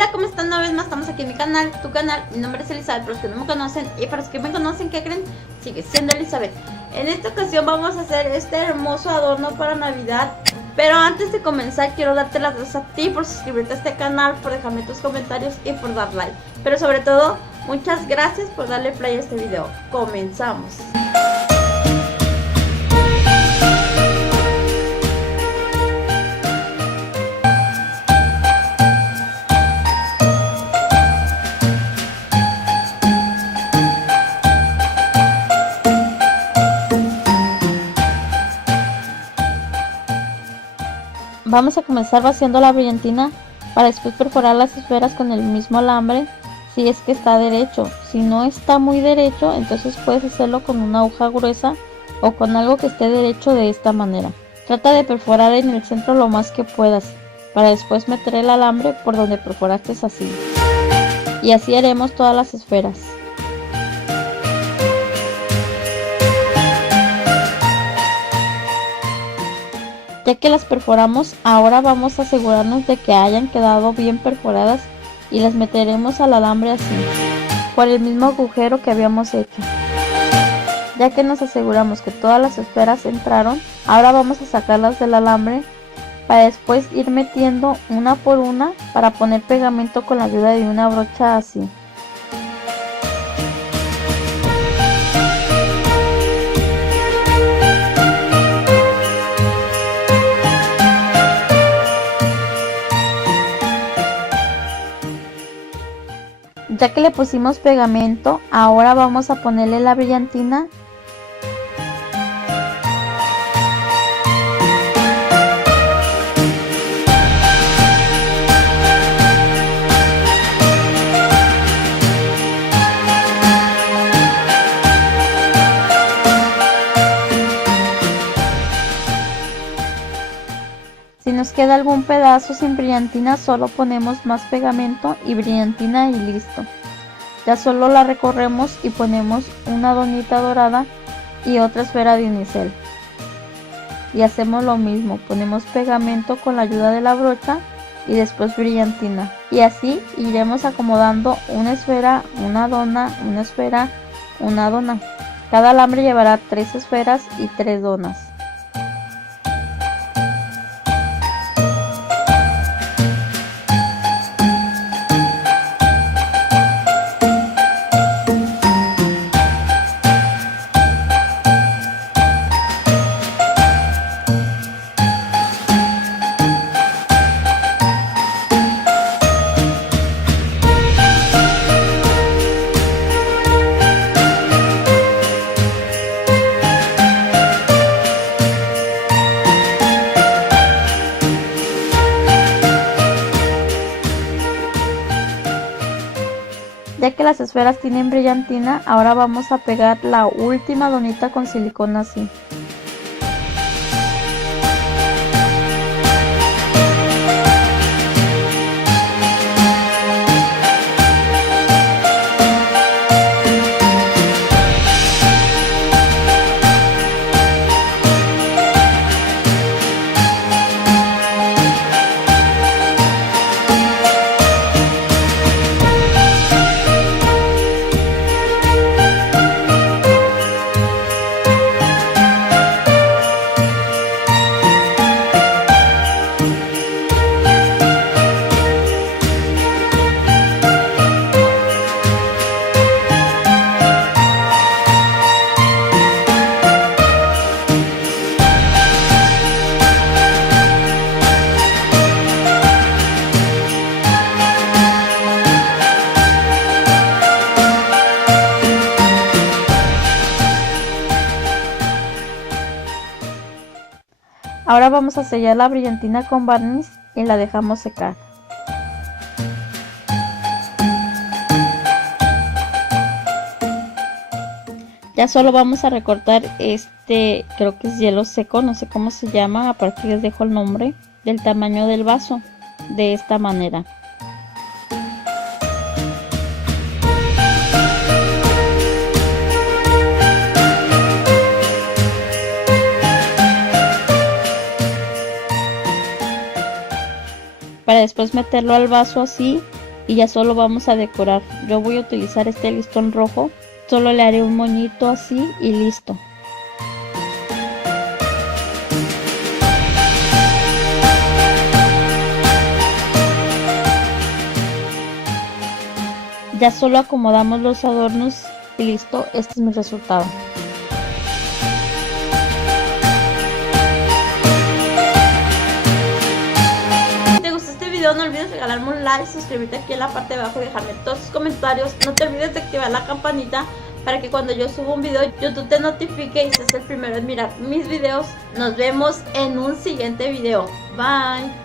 Hola, ¿cómo están? Una vez más estamos aquí en mi canal, tu canal. Mi nombre es Elizabeth, para los que no me conocen. Y para los que me conocen, ¿qué creen? Sigue siendo Elizabeth. En esta ocasión vamos a hacer este hermoso adorno para Navidad. Pero antes de comenzar, quiero darte las gracias a ti por suscribirte a este canal, por dejarme tus comentarios y por dar like. Pero sobre todo, muchas gracias por darle play a este video. Comenzamos. Vamos a comenzar vaciando la brillantina para después perforar las esferas con el mismo alambre si es que está derecho. Si no está muy derecho, entonces puedes hacerlo con una aguja gruesa o con algo que esté derecho de esta manera. Trata de perforar en el centro lo más que puedas para después meter el alambre por donde perforaste así. Y así haremos todas las esferas. Ya que las perforamos, ahora vamos a asegurarnos de que hayan quedado bien perforadas y las meteremos al alambre así, por el mismo agujero que habíamos hecho. Ya que nos aseguramos que todas las esferas entraron, ahora vamos a sacarlas del alambre para después ir metiendo una por una para poner pegamento con la ayuda de una brocha así. Ya que le pusimos pegamento, ahora vamos a ponerle la brillantina . Si nos queda algún pedazo sin brillantina, solo ponemos más pegamento y brillantina y listo. Ya solo la recorremos y ponemos una donita dorada y otra esfera de unicel. Y hacemos lo mismo, ponemos pegamento con la ayuda de la brocha y después brillantina. Y así iremos acomodando una esfera, una dona, una esfera, una dona. Cada alambre llevará 3 esferas y 3 donas. Ya que las esferas tienen brillantina, ahora vamos a pegar la última donita con silicona así. Ahora vamos a sellar la brillantina con barniz y la dejamos secar. Ya solo vamos a recortar creo que es hielo seco, no sé cómo se llama, aparte les dejo el nombre, del tamaño del vaso, de esta manera. para después meterlo al vaso así y ya solo vamos a decorar. Yo voy a utilizar este listón rojo, solo le haré un moñito así y listo. Ya solo acomodamos los adornos y listo, este es mi resultado. Si te gustó este video, no olvides regalarme un like, suscribirte aquí en la parte de abajo y dejarme todos tus comentarios. No te olvides de activar la campanita para que cuando yo suba un video, YouTube te notifique y seas el primero en mirar mis videos. Nos vemos en un siguiente video. Bye.